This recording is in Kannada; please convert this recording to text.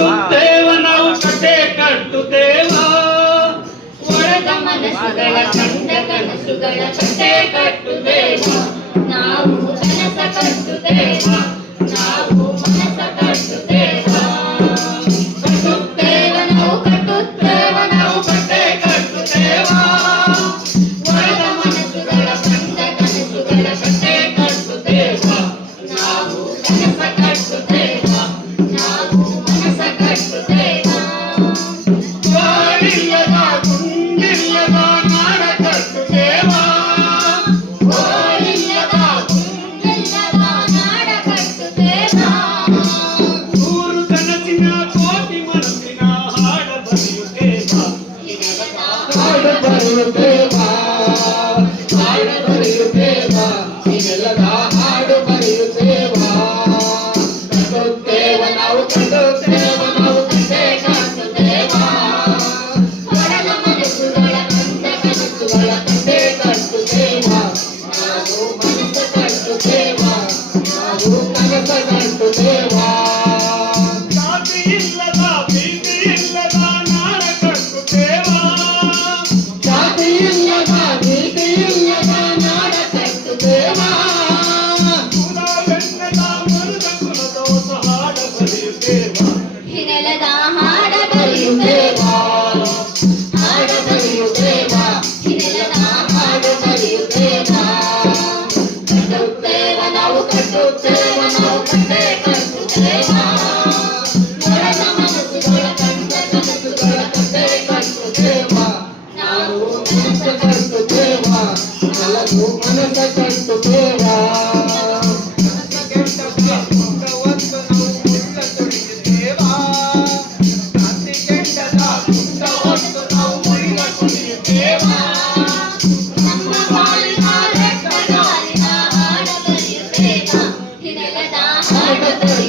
ಕಟ್ಟುತ್ತೇವ ನಾವು ಕತೆ ಕಟ್ಟುತ್ತೇವ ಒಡೆದ ಮನಸ್ಸುಗಳ ಕಂಡ ಕನಸುಗಳ ಕತೆ ಕಟ್ಟುತ್ತೇವ ನಾವು ಕನಸ ಕಟ್ಟುತ್ತೇವ ನಾವು ಮನಸ ಕಟ್ಟುತ್ತೇವ ಕಟ್ಟುತ್ತೇವ ನಾವು ಕತೆ ಕಟ್ಟುತ್ತೇವ ಒಡೆದ ಮನಸ್ಸುಗಳ ಕಂಡ ಕನಸುಗಳ ಕತೆ ಕಟ್ಟುತ್ತೇವ ನಾವು ಕನಸ ಕಟ್ಟುತ್ತೇವ ನಾವು ಮನಸ ಕಟ್ಟುತ್ತೇವ ಗಾಳಿಲ್ಲದ ಗುಂಡಿಲ್ಲದ ನಾಡ ಕಟ್ಟುತ್ತೇವ ಗಾಳಿಲ್ಲದ ಗುಂಡಿಲ್ಲದ ನಾಡ ಕಟ್ಟುತ್ತೇವ ನೂರು ಕನಸಿನ ಕೋಟಿ ಮನಸ್ಸಿನ ಹಾಡ ಬರೆಯುತ್ತೇವ ಹಾಡ ಬರೆಯುತ್ತೇವ ಹಾಡ ಬರೆಯುತ್ತೇವ ಇದೆಲ್ಲದ ಹಾಡು ಬರೆಯುತ್ತೇವ ಕಟ್ಟುತ್ತೇವ ನಾವು ಕಟ್ಟುತ್ತೇವ ನಾವು ಕತೆ ಕಟ್ಟುತ್ತೇವ ಒಡೆದ ಮನಸ್ಸುಗಳ ಕಂಡ ಕನಸುಗಳ ಕತೆ ಕಟ್ಟುತ್ತೇವ ನಾವು ಮನಸ್ಸ ಕಟ್ಟುತ್ತೇವ ನಾವು ಕನಸ ಕಟ್ಟುತ್ತೇವ ಜಾತಿ ಇಲ್ಲದ ಪ್ರೀತಿ ಇಲ್ಲದ ನಾಡ ಕಟ್ಟುತ್ತೇವ ಜಾತಿ ಇಲ್ಲದ ಪ್ರೀತಿ ಇಲ್ಲದ ನಾಡ ಕಟ್ಟುತ್ತೇವ ಹಿನೆಲದ ಹಾಡ ಬರೆಯುತ್ತೇವ ಹಾಡ ಬರೆಯುತ್ತೇವ ಹಿನೆಲದ ಹಾಡ ಬರೆಯುತ್ತೇವ ಕಟ್ಟುತ್ತೇವ ನಾವು ಕಟ್ಟುತ್ತೇವ ನಾವು ಕತೆ ಕಟ್ಟುತ್ತೇವ ಒಡೆದ ಮನಸ್ಸುಗಳ ಕಂಡ ಕನಸುಗಳ ಕತೆ ಕಟ್ಟುತ್ತೇವ ನಾವು ಮನಸ್ಸ ಕಟ್ಟುತ್ತೇವ ನಾವು ಮನಸ್ಸ ಕಟ್ಟುತ್ತೇವ ನಮ್ಮ ಬಾಳಿನ ರೆಕ್ಕ ಗಾಳಿನ ಹಾಡ ಬರೆಯುತ್ತೇವ ಹಿನೆಲದ ಹಾಡ ಬರೆಯುತ್ತೇವ